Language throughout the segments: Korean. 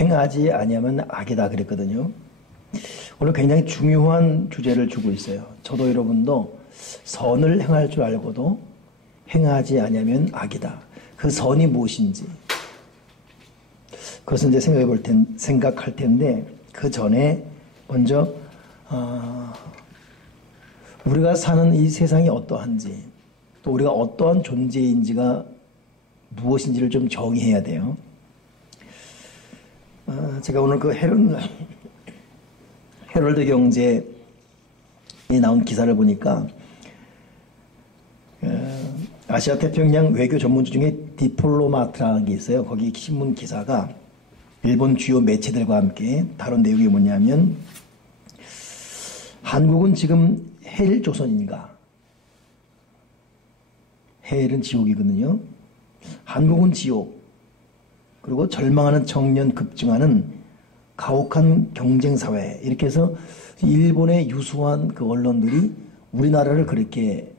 행하지 아니하면 악이다 그랬거든요. 오늘 굉장히 중요한 주제를 주고 있어요. 저도 여러분도 선을 행할 줄 알고도 행하지 아니하면 악이다. 그 선이 무엇인지 그것은 이제 생각할 텐데 그 전에 먼저 우리가 사는 이 세상이 어떠한지 또 우리가 어떠한 존재인지가 무엇인지를 좀 정의해야 돼요. 제가 오늘 그 헤럴드 경제에 나온 기사를 보니까 아시아 태평양 외교 전문지 중에 디플로마트라는 게 있어요. 거기 신문 기사가 일본 주요 매체들과 함께 다룬 내용이 뭐냐면 한국은 지금 헬조선인가? 헬은 지옥이거든요. 한국은 지옥. 그리고 절망하는 청년 급증하는 가혹한 경쟁사회. 이렇게 해서 일본의 유수한 그 언론들이 우리나라를 그렇게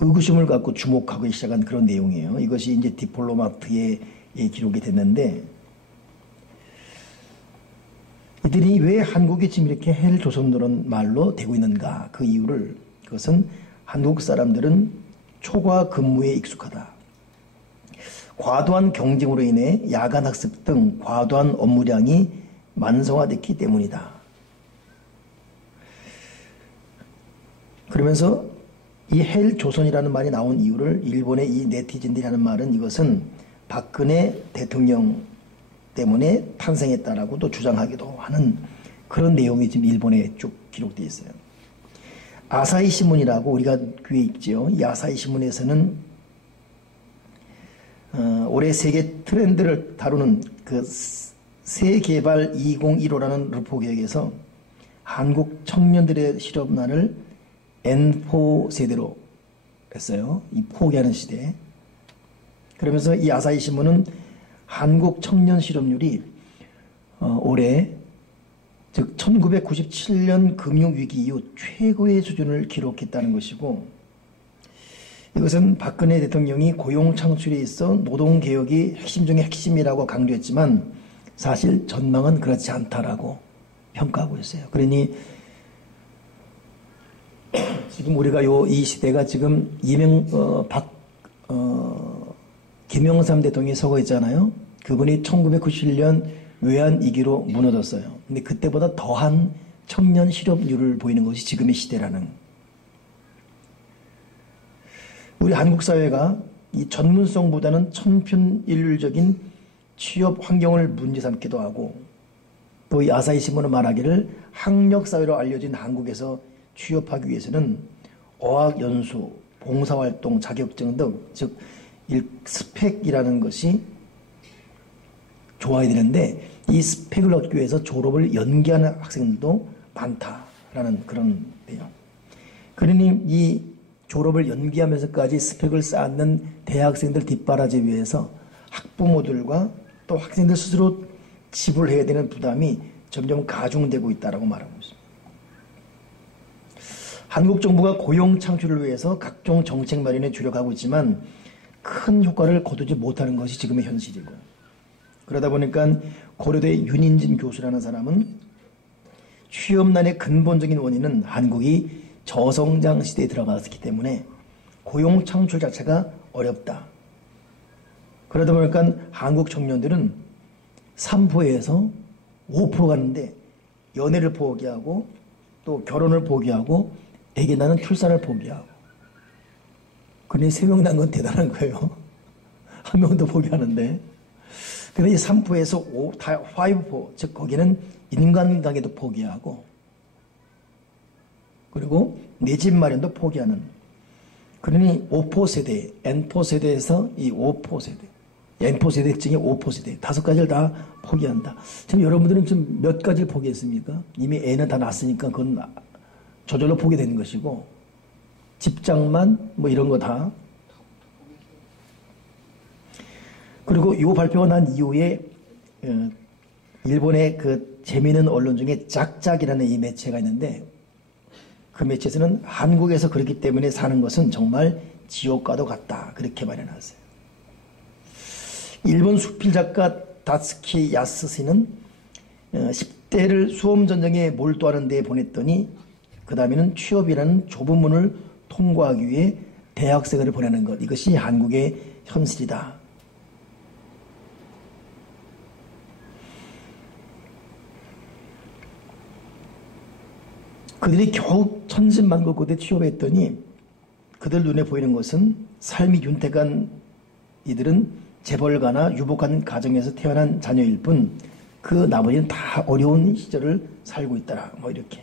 의구심을 갖고 주목하기 시작한 그런 내용이에요. 이것이 이제 디플로마트에 기록이 됐는데 이들이 왜 한국이 지금 이렇게 헬조선이라는 말로 되고 있는가? 그 이유를 그것은 한국 사람들은 초과 근무에 익숙하다. 과도한 경쟁으로 인해 야간 학습 등 과도한 업무량이 만성화됐기 때문이다. 그러면서 이 헬조선이라는 말이 나온 이유를 일본의 이 네티즌들이 하는 말은 이것은 박근혜 대통령 때문에 탄생했다라고 또 주장하기도 하는 그런 내용이 지금 일본에 쭉 기록되어 있어요. 아사히 신문이라고 우리가 귀에 있죠. 이 아사히 신문에서는 올해 세계 트렌드를 다루는 그 세개발 2015라는 루포기획에서 한국 청년들의 실업난을 N4 세대로 했어요. 이 포기하는 시대. 그러면서 이 아사히 신문은 한국 청년 실업률이 올해 즉 1997년 금융위기 이후 최고의 수준을 기록했다는 것이고 이것은 박근혜 대통령이 고용 창출에 있어 노동개혁이 핵심 중의 핵심이라고 강조했지만 사실 전망은 그렇지 않다라고 평가하고 있어요. 그러니 지금 우리가 이 시대가 지금 김영삼 대통령이 서거 있잖아요. 그분이 1997년 외환위기로 무너졌어요. 근데 그때보다 더한 청년 실업률을 보이는 것이 지금의 시대라는. 우리 한국 사회가 이 전문성보다는 천편일률적인 취업 환경을 문제 삼기도 하고 또 이 아사히 신문은 말하기를 학력사회로 알려진 한국에서 취업하기 위해서는 어학연수, 봉사활동, 자격증 등 즉 스펙이라는 것이 좋아야 되는데 이 스펙을 얻기 위해서 졸업을 연기하는 학생들도 많다라는 그런 내용. 그러니 이 졸업을 연기하면서까지 스펙을 쌓는 대학생들 뒷바라지 위해서 학부모들과 또 학생들 스스로 지불해야 되는 부담이 점점 가중되고 있다고 말하고 있습니다. 한국 정부가 고용 창출을 위해서 각종 정책 마련에 주력하고 있지만 큰 효과를 거두지 못하는 것이 지금의 현실이고 그러다 보니까 고려대 윤인진 교수라는 사람은 취업난의 근본적인 원인은 한국이 저성장 시대에 들어갔기 때문에 고용 창출 자체가 어렵다. 그러다 보니까 한국 청년들은 3%에서 5% 가는데 연애를 포기하고 또 결혼을 포기하고 애기 낳는 출산을 포기하고 그러니 3명 낳은 건 대단한 거예요. 한 명도 포기하는데 근데 이 3%에서 5%, 즉 거기는 인간관계도 포기하고 그리고 내 집 마련도 포기하는 그러니 5% 세대, N4 세대에서 이 5% 세대, N4 세대 특징이 5% 세대 5가지를 다 포기한다. 지금 여러분들은 지금 몇 가지를 포기했습니까? 이미 애는 다 낳았으니까 그건 저절로 포기되는 것이고 직장만 뭐 이런 거 다 그리고 이 발표가 난 이후에 일본의 그 재미있는 언론 중에 짝짝이라는 이 매체가 있는데 그 매체에서는 한국에서 그렇기 때문에 사는 것은 정말 지옥과도 같다 그렇게 말해놨어요. 일본 수필 작가 다츠키 야스시는 10대를 수험전형에 몰두하는 데 보냈더니 그 다음에는 취업이라는 좁은 문을 통과하기 위해 대학생을 보내는 것, 이것이 한국의 현실이다. 그들이 겨우 천신만고고대 취업했더니 그들 눈에 보이는 것은 삶이 윤택한 이들은 재벌가나 유복한 가정에서 태어난 자녀일 뿐 그 나머지는 다 어려운 시절을 살고 있더라. 뭐 이렇게.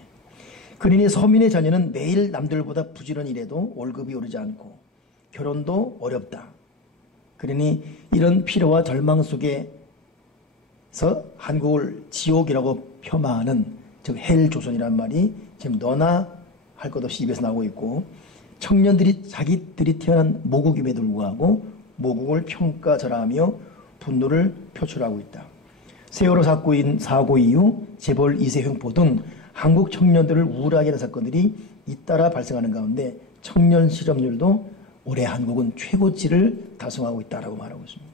그러니 서민의 자녀는 매일 남들보다 부지런히 일해도 월급이 오르지 않고 결혼도 어렵다. 그러니 이런 피로와 절망 속에서 한국을 지옥이라고 폄하하는 즉 헬조선이란 말이 지금 너나 할 것 없이 입에서 나오고 있고, 청년들이 자기들이 태어난 모국임에도 불구하고 모국을 평가절하하며 분노를 표출하고 있다. 세월호 사고 이후 재벌 2세 횡포 등 한국 청년들을 우울하게 하는 사건들이 잇따라 발생하는 가운데 청년 실업률도 올해 한국은 최고치를 달성하고 있다라고 말하고 있습니다.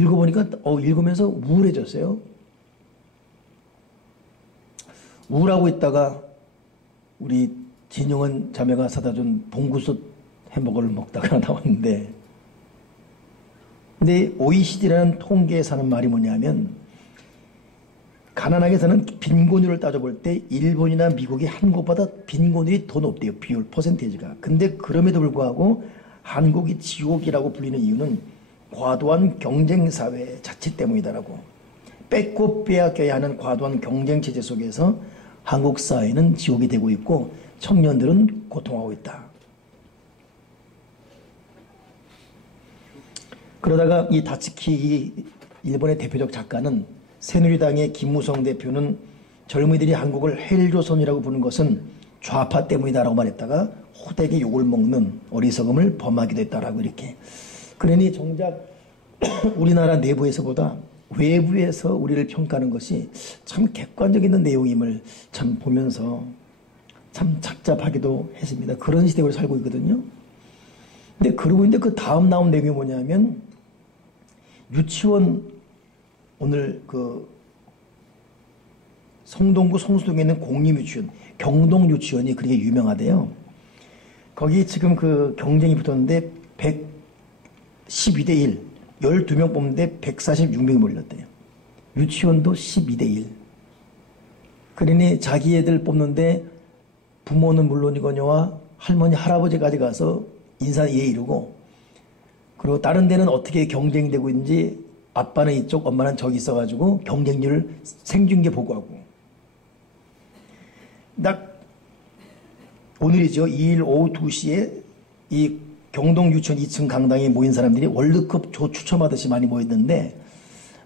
읽어보니까 읽으면서 우울해졌어요. 우울하고 있다가 우리 진영은 자매가 사다 준 봉구솥 햄버거를 먹다가 나왔는데, 근데 OECD라는 통계에 사는 말이 뭐냐면 가난하게 사는 빈곤율을 따져볼 때 일본이나 미국이 한국보다 빈곤율이 더 높대요. 비율 퍼센테이지가. 근데 그럼에도 불구하고 한국이 지옥이라고 불리는 이유는 과도한 경쟁사회 자체 때문이다라고. 뺏고 빼앗겨야 하는 과도한 경쟁체제 속에서 한국 사회는 지옥이 되고 있고 청년들은 고통하고 있다. 그러다가 이 다츠키 일본의 대표적 작가는 새누리당의 김무성 대표는 젊은이들이 한국을 헬조선이라고 부르는 것은 좌파 때문이다라고 말했다가 호되게 욕을 먹는 어리석음을 범하기도 했다라고 이렇게. 그러니 정작 우리나라 내부에서보다 외부에서 우리를 평가하는 것이 참 객관적인 내용임을 참 보면서 참 착잡하기도 했습니다. 그런 시대에 살고 있거든요. 근데 그러고 있는데 그 다음 나온 내용이 뭐냐면 유치원, 오늘 그 성동구 성수동에 있는 공립유치원, 경동유치원이 그렇게 유명하대요. 거기 지금 그 경쟁이 붙었는데 112대 1, 12명 뽑는데 146명이 몰렸대요. 유치원도 12대 1. 그러니 자기 애들 뽑는데 부모는 물론이거니와 할머니, 할아버지까지 가서 인사 예 이루고, 그리고 다른 데는 어떻게 경쟁되고 있는지 아빠는 이쪽, 엄마는 저기 있어가지고 경쟁률을 생중계 보고하고. 딱 오늘이죠. 2일 오후 2시에 이 경동 유치원 2층 강당에 모인 사람들이 월드컵 조 추첨하듯이 많이 모였는데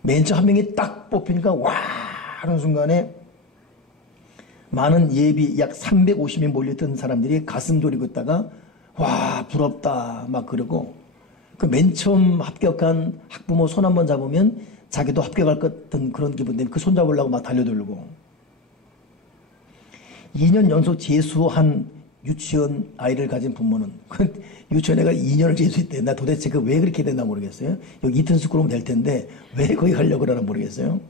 맨 처음 한 명이 딱 뽑히니까 와 하는 순간에 많은 예비 약 350명 몰렸던 사람들이 가슴 졸이고 있다가 와 부럽다 막 그러고, 그 맨 처음 합격한 학부모 손 한번 잡으면 자기도 합격할 것 같은 그런 기분 때문에 그 손 잡으려고 막 달려들고, 2년 연속 재수한 유치원 아이를 가진 부모는 그 유치원 애가 2년을 재수했대. 나 도대체 그 왜 그렇게 됐나 모르겠어요. 여기 이튼스쿨 오면 될 텐데 왜 거기 가려고 그러나 모르겠어요.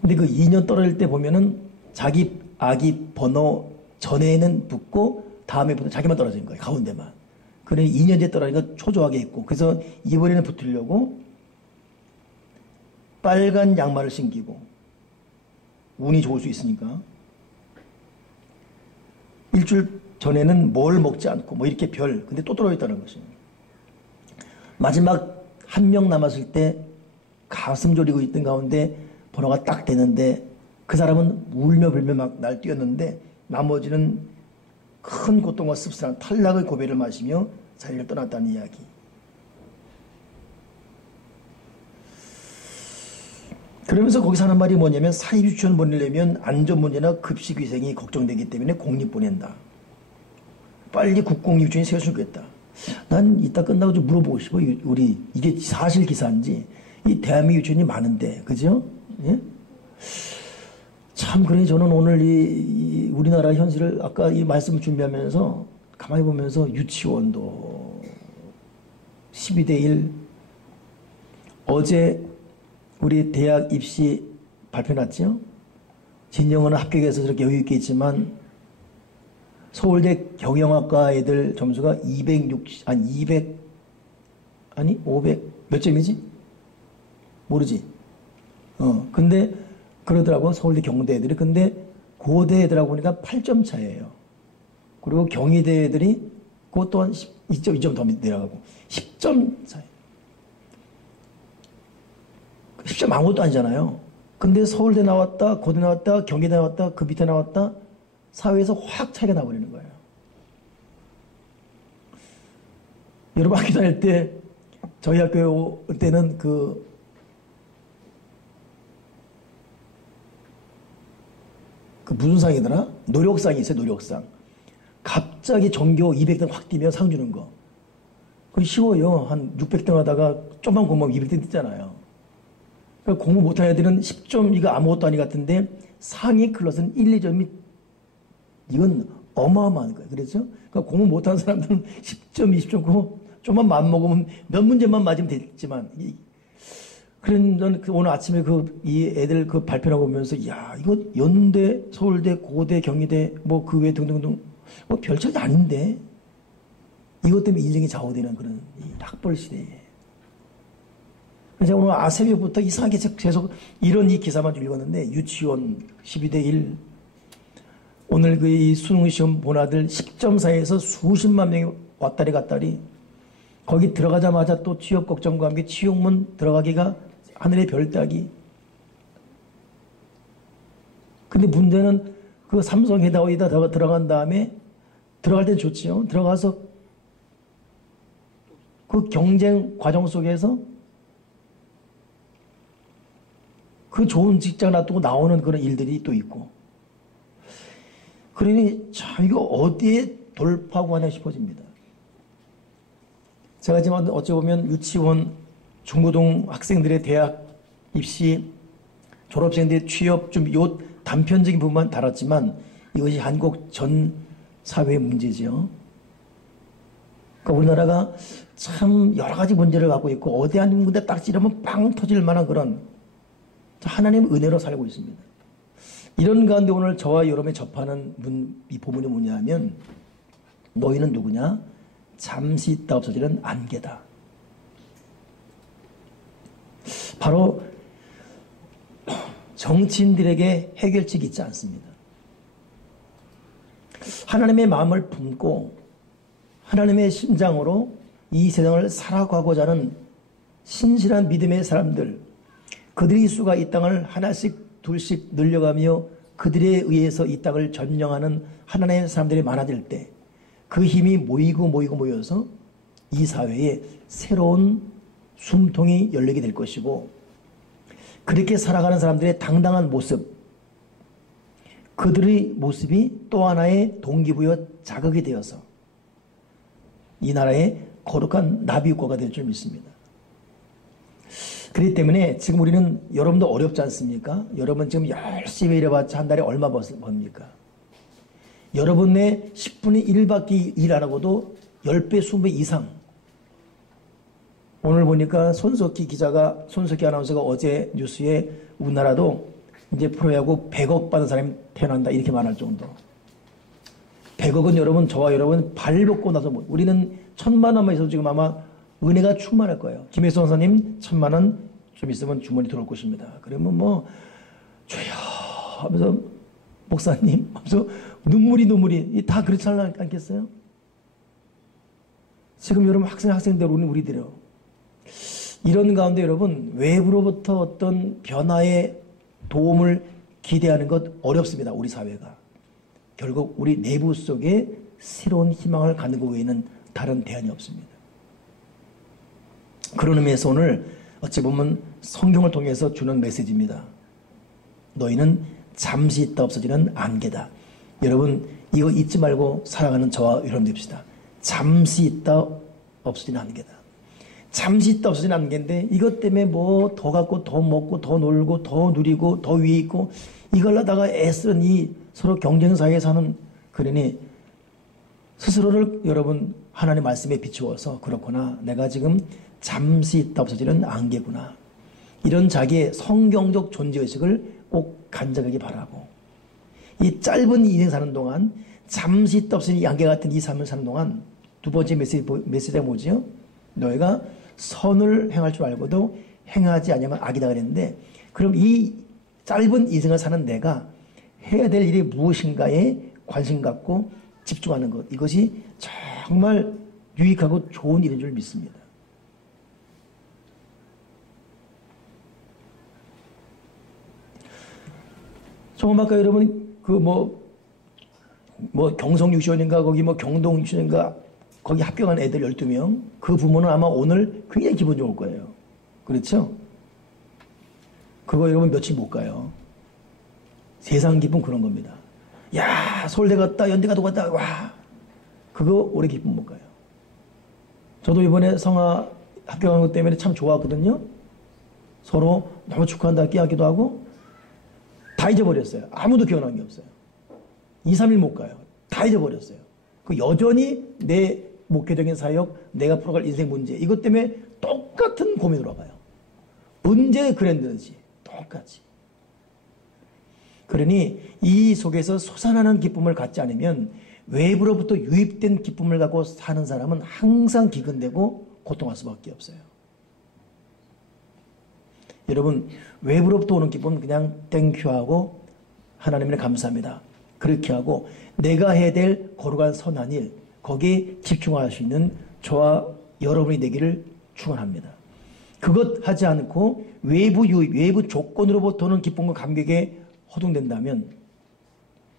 근데 그 2년 떨어질 때 보면은 자기 아기 번호 전에는 붙고 다음에 붙는 자기만 떨어지는 거예요. 가운데만. 그래 2년째 떨어지니까 초조하게 했고, 그래서 이번에는 붙으려고 빨간 양말을 신기고 운이 좋을 수 있으니까 일주일 전에는 뭘 먹지 않고 뭐 이렇게 근데 또 떨어졌다는 것이에요. 마지막 한 명 남았을 때 가슴 졸이고 있던 가운데 번호가 딱 되는데 그 사람은 울며 불며 막 날뛰었는데 나머지는 큰 고통과 씁쓸한 탈락의 고배를 마시며 자리를 떠났다는 이야기. 그러면서 거기서 하는 말이 뭐냐면 사립유치원 보내려면 안전문제나 급식위생이 걱정되기 때문에 공립 보낸다. 빨리 국공유치원이 세워주겠다. 난 이따 끝나고 좀 물어보고 싶어. 우리 이게 사실 기사인지. 이 대한민국 유치원이 많은데 그죠? 예? 참 그래 저는 오늘 이 우리나라 현실을 아까 이 말씀을 준비하면서 가만히 보면서 유치원도 12대 1. 어제 우리 대학 입시 발표 났죠? 진정은 합격해서 저렇게 여유 있게 있지만 서울대 경영학과 애들 점수가 500 몇 점이지? 모르지. 근데 그러더라고 서울대 경대 애들이. 근데 고대 애들하고 보니까 8점 차예요. 그리고 경희대 애들이 그것 또한 2점 더 내려가고 10점 차이. 10점 아무것도 아니잖아요. 근데 서울대 나왔다, 고대 나왔다, 경희대 나왔다, 그 밑에 나왔다, 사회에서 확 차이가 나버리는 거예요. 여러분 학교 다닐 때, 저희 학교 때는 그 무슨 상이더라? 노력상이 있어요, 노력상. 갑자기 전교 200등 확 뛰면 상 주는 거. 그게 쉬워요. 한 600등 하다가 좀만 공부하면 200등 뛰잖아요. 그러니까 공부 못하는 애들은 10점 이거 아무것도 아니 같은데 상위 클래스는 1, 2점이 이건 어마어마한 거예요. 그렇죠? 그러니까 공부 못하는 사람들은 10점, 20점 좀만 맘먹으면 몇 문제만 맞으면 됐지만 그런 오늘 아침에 이 애들 그 발표하고 보면서 야 이거 연대, 서울대, 고대, 경희대 뭐 그 외 등등등 뭐 별차이 아닌데 이것 때문에 인생이 좌우되는 그런 이 학벌 시대에. 그래서 오늘 새벽부터 이상하게 계속 이런 이 기사만 읽었는데 유치원 12대 1 오늘 그 이 수능 시험 본 아들 10점 사이에서 수십만 명이 왔다리 갔다리 거기 들어가자마자 또 취업 걱정과 함께 취업문 들어가기가 하늘의 별 따기. 근데 문제는 그 삼성 해다오이다 들어간 다음에 들어갈 땐 좋지요. 들어가서 그 경쟁 과정 속에서 그 좋은 직장 놔두고 나오는 그런 일들이 또 있고. 그러니 참 이거 어디에 돌파하고 하냐 싶어집니다. 제가 지금 어찌 보면 유치원, 중고등 학생들의 대학 입시, 졸업생들의 취업 좀 요 단편적인 부분만 다뤘지만 이것이 한국 전 사회의 문제죠. 그러니까 우리나라가 참 여러 가지 문제를 갖고 있고 어디 한 군데 딱 찌르면 빵 터질 만한 그런 하나님의 은혜로 살고 있습니다. 이런 가운데 오늘 저와 여러분이 접하는 이 본문이 뭐냐면 너희는 누구냐? 잠시 있다 없어지는 안개다. 바로 정치인들에게 해결책이 있지 않습니다. 하나님의 마음을 품고 하나님의 심장으로 이 세상을 살아가고자 하는 신실한 믿음의 사람들, 그들의 수가 이 땅을 하나씩 둘씩 늘려가며 그들에 의해서 이 땅을 점령하는 하나님의 사람들이 많아질 때 그 힘이 모여서 이 사회에 새로운 숨통이 열리게 될 것이고 그렇게 살아가는 사람들의 당당한 모습, 그들의 모습이 또 하나의 동기부여 자극이 되어서 이 나라의 거룩한 나비효과가 될 줄 믿습니다. 그렇기 때문에 지금 우리는 여러분도 어렵지 않습니까? 여러분 지금 열심히 일해봤자 한 달에 얼마 법니까? 여러분의 10분의 1밖에 일 안 하고도 10배, 20배 이상. 오늘 보니까 손석희 아나운서가 어제 뉴스에 우리나라도 이제 프로야구 100억 받은 사람이 태어난다 이렇게 말할 정도. 100억은 여러분 저와 여러분 발 벗고 나서 우리는 1000만 원만 있어도 지금 아마 은혜가 충만할 거예요. 김혜수 원사님 1000만 원 좀 있으면 주머니 들어올 것입니다. 그러면 뭐 주여 하면서 목사님 하면서 눈물이 다 그렇지 않겠어요? 지금 여러분 학생들 우리들이요. 이런 가운데 여러분 외부로부터 어떤 변화의 도움을 기대하는 것 어렵습니다. 우리 사회가. 결국 우리 내부 속에 새로운 희망을 갖는 것 외에는 다른 대안이 없습니다. 그런 의미에서 오늘 어찌 보면 성경을 통해서 주는 메시지입니다. 너희는 잠시 있다 없어지는 안개다. 여러분 이거 잊지 말고 살아가는 저와 여러분 됩시다. 잠시 있다 없어지는 안개다. 잠시 있다 없어지는 안개인데 이것 때문에 뭐 더 갖고 더 먹고 더 놀고 더 누리고 더 위에 있고 이걸 하다가 애쓰는 이 서로 경쟁사회에 사는 그러니 스스로를 여러분 하나님 말씀에 비추어서 그렇구나. 내가 지금 잠시 있다 없어지는 안개구나. 이런 자기의 성경적 존재의식을 꼭 간직하기 바라고 이 짧은 인생 사는 동안 잠시 있다 없어지는 이 안개 같은 이 삶을 사는 동안 두 번째 메시지가 뭐지요? 너희가 선을 행할 줄 알고도 행하지 않으면 악이다 그랬는데 그럼 이 짧은 인생을 사는 내가 해야 될 일이 무엇인가에 관심 갖고 집중하는 것 이것이 정말 유익하고 좋은 일인 줄 믿습니다. 조금 아까 여러분 경성 유치원인가 거기 경동 유치원인가 거기 합격한 애들 12명 그 부모는 아마 오늘 굉장히 기분 좋을 거예요. 그렇죠? 그거 여러분 며칠 못 가요. 세상 기쁨 그런 겁니다. 야 서울대 갔다 연대 가도 갔다 와 그거 오래 기쁨 못 가요. 저도 이번에 성화 합격한 것 때문에 참 좋았거든요. 서로 너무 축하한다 끼하기도 하고 다 잊어버렸어요. 아무도 기억나는 게 없어요. 2, 3일 못 가요. 다 잊어버렸어요. 그 여전히 내 목회적인 사역, 내가 풀어갈 인생 문제 이것 때문에 똑같은 고민으로 가요. 언제 그랬는지 똑같이. 그러니 이 속에서 솟아나는 기쁨을 갖지 않으면 외부로부터 유입된 기쁨을 갖고 사는 사람은 항상 기근되고 고통할 수밖에 없어요. 여러분 외부로부터 오는 기쁨은 그냥 땡큐하고 하나님을 감사합니다. 그렇게 하고 내가 해야 될 거룩한 선한 일 거기에 집중할 수 있는 저와 여러분이 되기를 축원합니다. 그것 하지 않고 외부 유입, 외부 조건으로부터 오는 기쁨과 감격에 허둥댄다면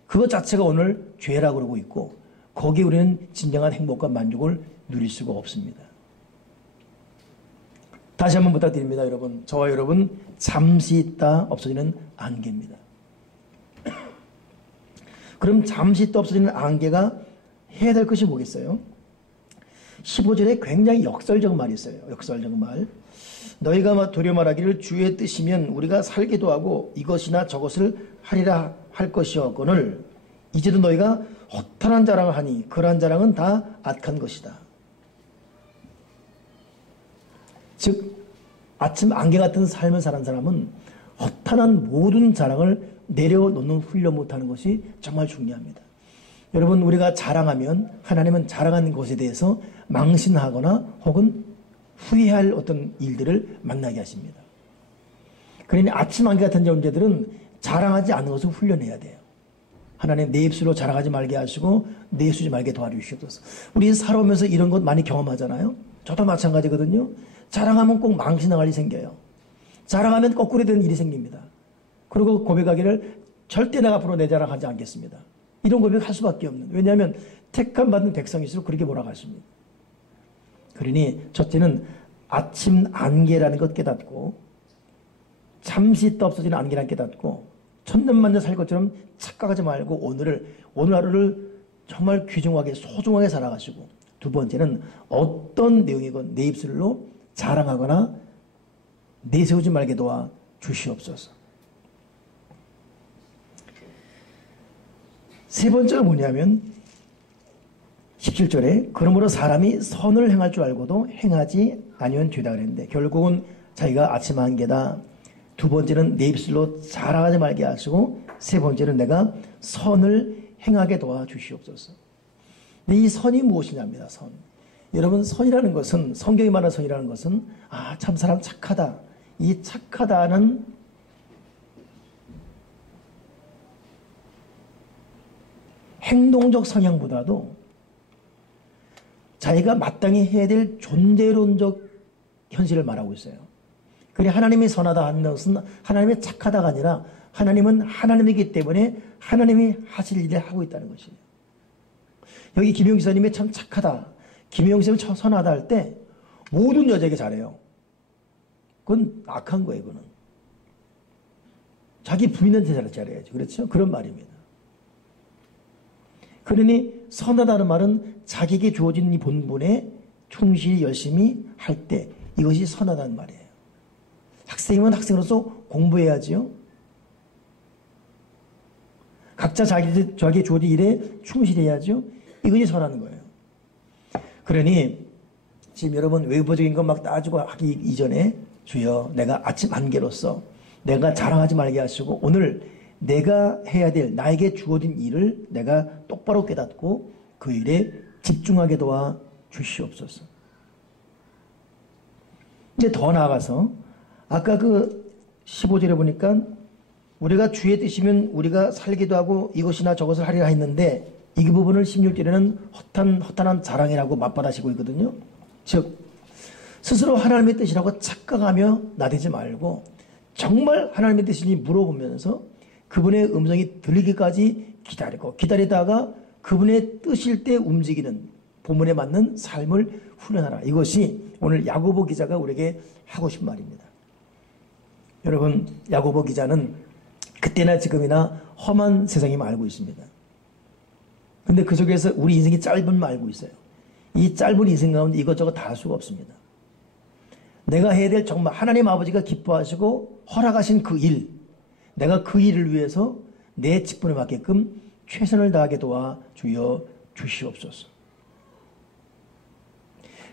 그것 자체가 오늘 죄라고 그러고 있고 거기에 우리는 진정한 행복과 만족을 누릴 수가 없습니다. 다시 한번 부탁드립니다. 여러분 저와 여러분 잠시 있다 없어지는 안개입니다. 그럼 잠시 있다 없어지는 안개가 해야 될 것이 뭐겠어요? 15절에 굉장히 역설적 말이 있어요. 역설적 말. 너희가 도리어 말하기를 주의 뜻이면 우리가 살기도 하고 이것이나 저것을 하리라 할 것이었거늘 이제도 너희가 허탄한 자랑을 하니 그러한 자랑은 다 악한 것이다. 즉 아침 안개 같은 삶을 사는 사람은 허탄한 모든 자랑을 내려놓는 훈련 못하는 것이 정말 중요합니다. 여러분 우리가 자랑하면 하나님은 자랑하는 것에 대해서 망신하거나 혹은 후회할 어떤 일들을 만나게 하십니다. 그러니 아침 안개 같은 존재들은 자랑하지 않는 것을 훈련해야 돼요. 하나님 내 입술로 자랑하지 말게 하시고 내수지 말게 도와주시옵소서. 우리 살아오면서 이런 것 많이 경험하잖아요. 저도 마찬가지거든요. 자랑하면 꼭 망신당할 일이 생겨요. 자랑하면 거꾸로 되는 일이 생깁니다. 그리고 고백하기를 절대 내가 앞으로 내 자랑하지 않겠습니다. 이런 고백할 수밖에 없는. 왜냐하면 택함 받는 백성일수록 그렇게 몰아갔습니다. 그러니 첫째는 아침 안개라는 것 깨닫고 잠시 있다 없어지는 안개라는 깨닫고 천년만년 살 것처럼 착각하지 말고 오늘 하루를 정말 귀중하게 소중하게 살아가시고 두 번째는 어떤 내용이건 내 입술로 자랑하거나 내세우지 말게 도와 주시옵소서. 세 번째가 뭐냐면 17절에 그러므로 사람이 선을 행할 줄 알고도 행하지 아니면 죄다 그랬는데 결국은 자기가 아침 안개다. 두 번째는 내 입술로 자랑하지 말게 하시고 세 번째는 내가 선을 행하게 도와주시옵소서. 근데 이 선이 무엇이냐입니다. 선. 여러분 선이라는 것은 성경이 말하는 선이라는 것은 참 사람 착하다. 이 착하다는 행동적 성향보다도 자기가 마땅히 해야 될 존재론적 현실을 말하고 있어요. 그래 하나님이 선하다 하는 것은 하나님이 착하다가 아니라 하나님은 하나님이기 때문에 하나님이 하실 일을 하고 있다는 것이에요. 여기 김용 기사님이 참 착하다. 김용 기사님이 참 선하다 할 때 모든 여자에게 잘해요. 그건 악한 거예요. 그거는. 자기 부인한테 잘해야죠. 그렇죠? 그런 말입니다. 그러니 선하다는 말은 자기에게 주어진 이 본분에 충실히 열심히 할 때 이것이 선하다는 말이에요. 학생이면 학생으로서 공부해야지요. 각자 자기에 주어진 일에 충실해야죠. 이것이 선하는 거예요. 그러니 지금 여러분 외부적인 것 막 따지고 하기 이전에 주여 내가 아침 안개로서 내가 자랑하지 말게 하시고 오늘 내가 해야 될 나에게 주어진 일을 내가 똑바로 깨닫고 그 일에 집중하게 도와 주시옵소서. 이제 더 나아가서 아까 그 15절에 보니까 우리가 주의 뜻이면 우리가 살기도 하고 이것이나 저것을 하리라 했는데 이 부분을 16절에는 허탄한 자랑이라고 맞받아시고 있거든요. 즉 스스로 하나님의 뜻이라고 착각하며 나대지 말고 정말 하나님의 뜻인지 물어보면서 그분의 음성이 들리기까지 기다리다가 그분의 뜻일 때 움직이는 본문에 맞는 삶을 훈련하라. 이것이 오늘 야고보 기자가 우리에게 하고 싶은 말입니다. 여러분 야고보 기자는 그때나 지금이나 험한 세상임을 알고 있습니다. 근데 그 속에서 우리 인생이 짧음을 알고 있어요. 이 짧은 인생 가운데 이것저것 다 할 수가 없습니다. 내가 해야 될 정말 하나님 아버지가 기뻐하시고 허락하신 그 일, 내가 그 일을 위해서 내 직분에 맞게끔 최선을 다하게 도와 주여 주시옵소서.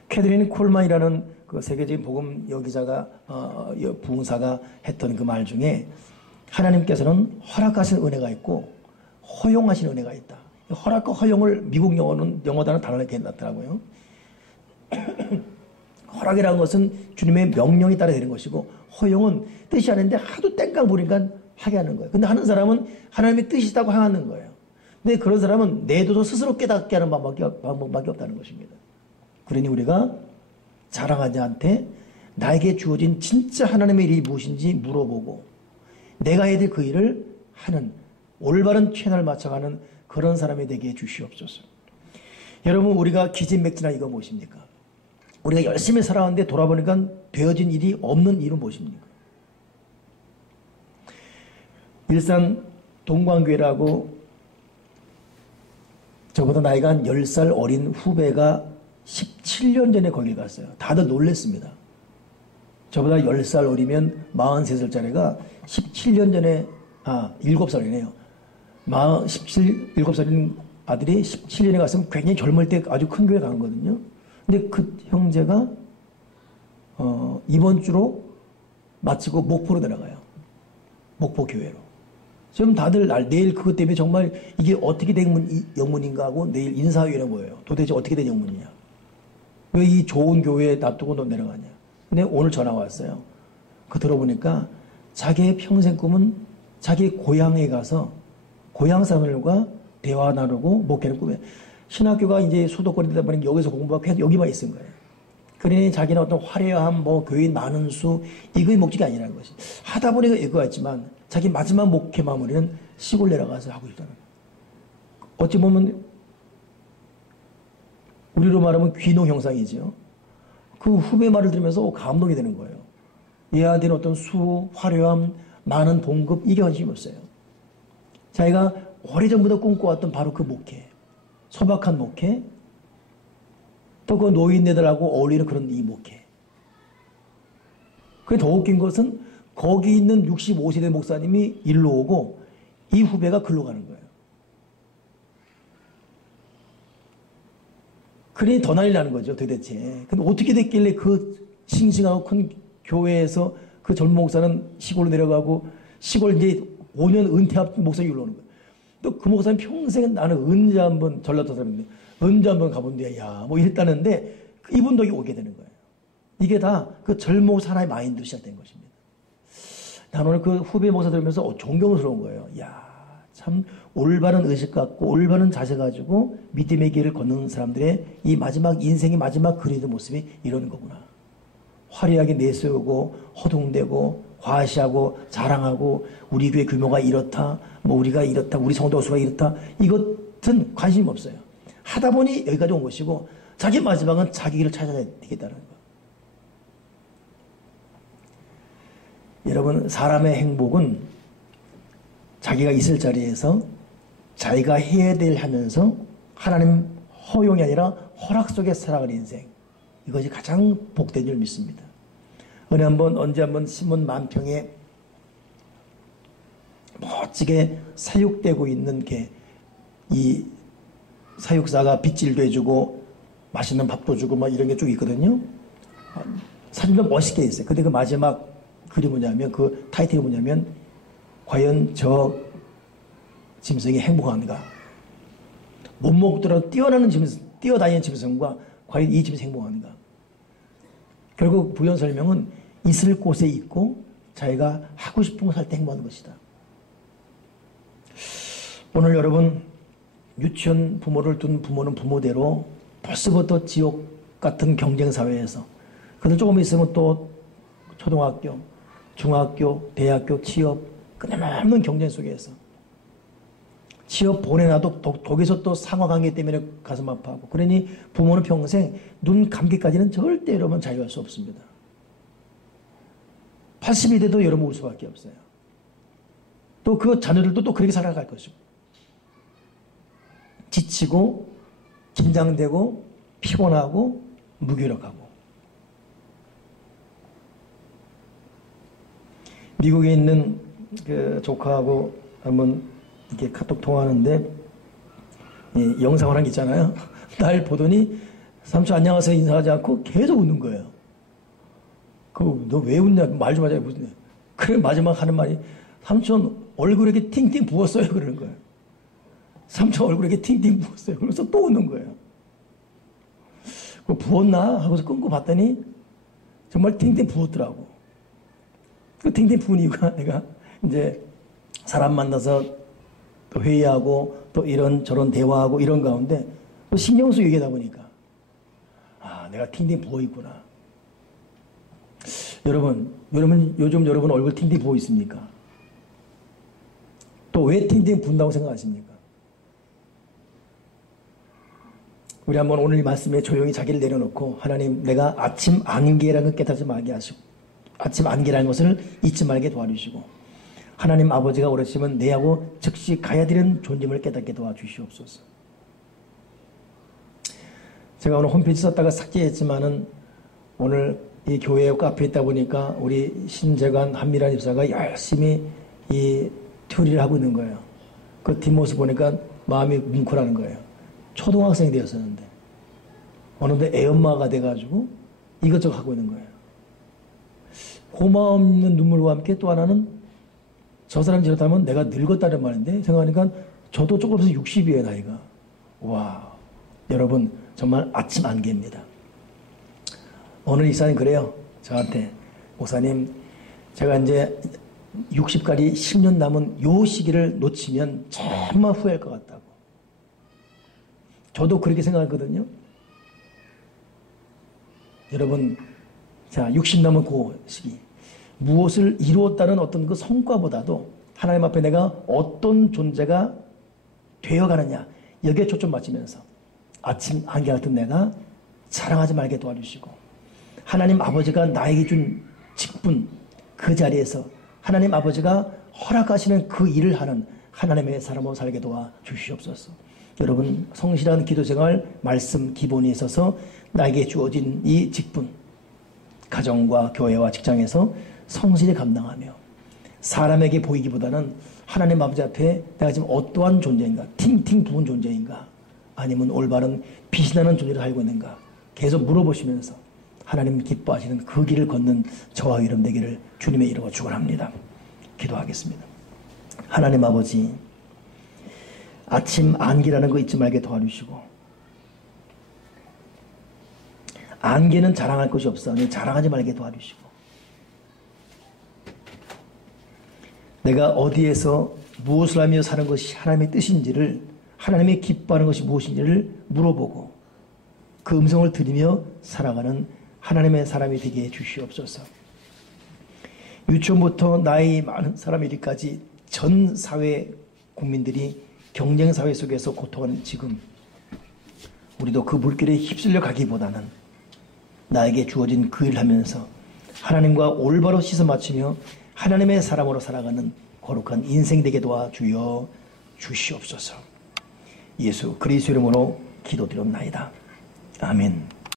캐드린 콜만이라는 그 세계적인 복음 여기자가 부흥사가 했던 그 말 중에 하나님께서는 허락하신 은혜가 있고 허용하신 은혜가 있다. 허락과 허용을 미국 영어 단어 이렇게 놨더라고요. 허락이라는 것은 주님의 명령에 따라 되는 것이고 허용은 뜻이 아닌데 하도 땡깡 부리니까 하게 하는 거예요. 근데 하는 사람은 하나님의 뜻이다고 하는 거예요. 근데 그런 사람은 내도도 스스로 깨닫게 하는 방법밖에 없다는 것입니다. 그러니 우리가 자랑하지 않되 나에게 주어진 진짜 하나님의 일이 무엇인지 물어보고 내가 해야 될 그 일을 하는 올바른 채널을 맞춰가는 그런 사람이 되게 해 주시옵소서. 여러분 우리가 기진맥진한 이거 무엇입니까? 우리가 열심히 살아왔는데 돌아보니까 되어진 일이 없는 일은 무엇입니까? 일산 동광교회라고 저보다 나이가 한 10살 어린 후배가 17년 전에 거길 갔어요. 다들 놀랬습니다. 저보다 10살 어리면 43살짜리가 17년 전에 7살이네요. 7살인 아들이 17년에 갔으면 굉장히 젊을 때 아주 큰 교회 간 거거든요. 근데 그 형제가 이번 주로 마치고 목포로 내려가요. 목포 교회로. 지금 다들 내일 그것 때문에 정말 이게 어떻게 된 영문인가 하고 내일 인사위원회 모여요. 도대체 어떻게 된 영문이냐. 왜 이 좋은 교회에 놔두고 너 내려가냐. 근데 오늘 전화 왔어요. 그 들어보니까 자기의 평생 꿈은 자기 고향에 가서 고향 사람들과 대화 나누고 목회는 꿈이에요. 신학교가 이제 수도권이다 보니까 여기서 공부하고 계속 여기만 있은 거예요. 그러니 자기는 어떤 화려함, 교인 많은 수, 이거의 목적이 아니라는 것이. 하다 보니까 이거 같지만 자기 마지막 목회 마무리는 시골 내려가서 하고 싶다는 거예요. 어찌 보면 우리로 말하면 귀농 형상이지요. 그 후배 말을 들으면서 감동이 되는 거예요. 얘한테는 어떤 수, 화려함, 많은 봉급 이게 관심이 없어요. 자기가 오래전부터 꿈꿔왔던 바로 그 목회, 소박한 목회, 또 그 노인네들하고 어울리는 그런 이 목회. 그게 더 웃긴 것은 거기 있는 65세대 목사님이 일로 오고 이 후배가 글로 가는 거예요. 그러니 더 난리 나는 거죠, 도대체. 근데 어떻게 됐길래 그 싱싱하고 큰 교회에서 그 젊은 목사는 시골로 내려가고 시골 이제 5년 은퇴 앞둔 목사님이 올라오는 거예요. 또 그 목사님 평생 나는 언제 한번 전라도 사람인데 언제 한번 가본데 야 뭐 이랬다는데 이분 덕에 오게 되는 거예요. 이게 다 그 젊고 사나이 마인드로 시작된 것입니다. 난 오늘 그 후배 목사 들으면서 존경스러운 거예요. 야 참 올바른 의식 갖고 올바른 자세 가지고 믿음의 길을 걷는 사람들의 이 마지막 인생의 마지막 그리는 모습이 이런 거구나. 화려하게 내세우고 허둥대고 과시하고 자랑하고 우리 교회 규모가 이렇다, 뭐 우리가 이렇다, 우리 성도 수가 이렇다, 이것은 관심이 없어요. 하다 보니 여기까지 온 것이고 자기 마지막은 자기 길을 찾아야 되겠다는 거. 여러분 사람의 행복은 자기가 있을 자리에서 자기가 해야 될 하면서 하나님 허용이 아니라 허락 속에 살아가는 인생, 이것이 가장 복된 줄 믿습니다. 언제 한번 신문 만평에 멋지게 사육되고 있는 게 이 사육사가 빗질도 해주고 맛있는 밥도 주고 막 이런 게 쭉 있거든요. 사진도 멋있게 있어요. 근데 그 마지막 글이 뭐냐면, 그 타이틀이 뭐냐면, 과연 저 짐승이 행복한가? 못 먹더라도 뛰어다니는 짐승과 과연 이 짐승이 행복한가? 결국 부연 설명은 있을 곳에 있고 자기가 하고 싶은 걸 할 때 행복한 것이다. 오늘 여러분, 유치원 부모를 둔 부모는 부모대로 벌써부터 지옥 같은 경쟁 사회에서, 그래도 조금 있으면 또 초등학교, 중학교, 대학교, 취업, 끊임없는 경쟁 속에서 취업 보내놔도 거기서 또 상하관계 때문에 가슴 아파하고, 그러니 부모는 평생 눈 감기까지는 절대 여러분 자유할 수 없습니다. 80이 돼도 여러분 울 수밖에 없어요. 또 그 자녀들도 또 그렇게 살아갈 것이고, 지치고 긴장되고 피곤하고 무기력하고. 미국에 있는 그 조카하고 한번 이렇게 카톡 통화하는데, 영상을 한 게 있잖아요. 날 보더니 삼촌 안녕하세요 인사하지 않고 계속 웃는 거예요. 너 왜 웃냐? 말 좀 하자. 무슨. 그래 마지막 하는 말이, 삼촌 얼굴에 이렇게 팅팅 부었어요. 그러는 거예요. 삼촌 얼굴에 이렇게 팅팅 부었어요. 그래서 또 웃는 거예요. 부었나? 하고서 끊고 봤더니 정말 팅팅 부었더라고. 그 팅팅 부은 이유가, 내가 이제 사람 만나서 또 회의하고 또 이런 저런 대화하고 이런 가운데 또 신경 쓰고 얘기하다 보니까, 내가 팅팅 부어 있구나. 여러분 요즘 여러분 얼굴 팅팅 부어 있습니까? 또 왜 팅팅 부은다고 생각하십니까? 우리 한번 오늘 이 말씀에 조용히 자기를 내려놓고, 하나님 내가 아침 안개라는 걸 깨닫지 말게 하시고, 아침 안개라는 것을 잊지 말게 도와주시고, 하나님 아버지가 오르시면 내하고 즉시 가야 되는 존재임을 깨닫게 도와주시옵소서. 제가 오늘 홈페이지 썼다가 삭제했지만은, 오늘 이 교회 카페에 있다 보니까 우리 신재관 한미란 집사가 열심히 이 튜리를 하고 있는 거예요. 그 뒷모습 보니까 마음이 뭉클하는 거예요. 초등학생이 되었었는데 어느덧 애엄마가 돼가지고 이것저것 하고 있는 거예요. 고마움는 눈물과 함께 또 하나는, 저 사람이 저렇다면 내가 늙었다는 말인데, 생각하니까 저도 조금 있어서 60이에요 나이가. 와, 여러분 정말 아침 안개입니다. 오늘 이사님 그래요. 저한테, 목사님 제가 이제 60까지 10년 남은 요 시기를 놓치면 정말 후회할 것 같다고. 저도 그렇게 생각하거든요. 여러분, 자, 60 남은 그 시기, 무엇을 이루었다는 어떤 그 성과보다도 하나님 앞에 내가 어떤 존재가 되어가느냐, 여기에 초점 맞추면서 아침 안개 같은 내가 자랑하지 말게 도와주시고, 하나님 아버지가 나에게 준 직분, 그 자리에서 하나님 아버지가 허락하시는 그 일을 하는 하나님의 사람으로 살게 도와주시옵소서. 여러분, 성실한 기도생활, 말씀 기본이 있어서 나에게 주어진 이 직분, 가정과 교회와 직장에서 성실히 감당하며, 사람에게 보이기보다는 하나님 아버지 앞에 내가 지금 어떠한 존재인가, 팅팅 부은 존재인가, 아니면 올바른 빛이 나는 존재를 살고 있는가 계속 물어보시면서 하나님 기뻐하시는 그 길을 걷는 저와 여러분 되기를 주님의 이름으로 축원합니다. 기도하겠습니다. 하나님 아버지, 아침 안개라는 거 잊지 말게 도와주시고, 안개는 자랑할 것이 없어. 자랑하지 말게 도와주시고, 내가 어디에서 무엇을 하며 사는 것이 하나님의 뜻인지를, 하나님의 기뻐하는 것이 무엇인지를 물어보고 그 음성을 들으며 살아가는 하나님의 사람이 되게 해주시옵소서. 유치원부터 나이 많은 사람이 이르기까지 전 사회 국민들이 경쟁 사회 속에서 고통하는 지금, 우리도 그 물길에 휩쓸려 가기보다는 나에게 주어진 그 일을 하면서 하나님과 올바로 씻어 맞추며 하나님의 사람으로 살아가는 거룩한 인생 되게 도와주여 주시옵소서. 예수 그리스도 이름으로 기도드렸나이다. 아멘.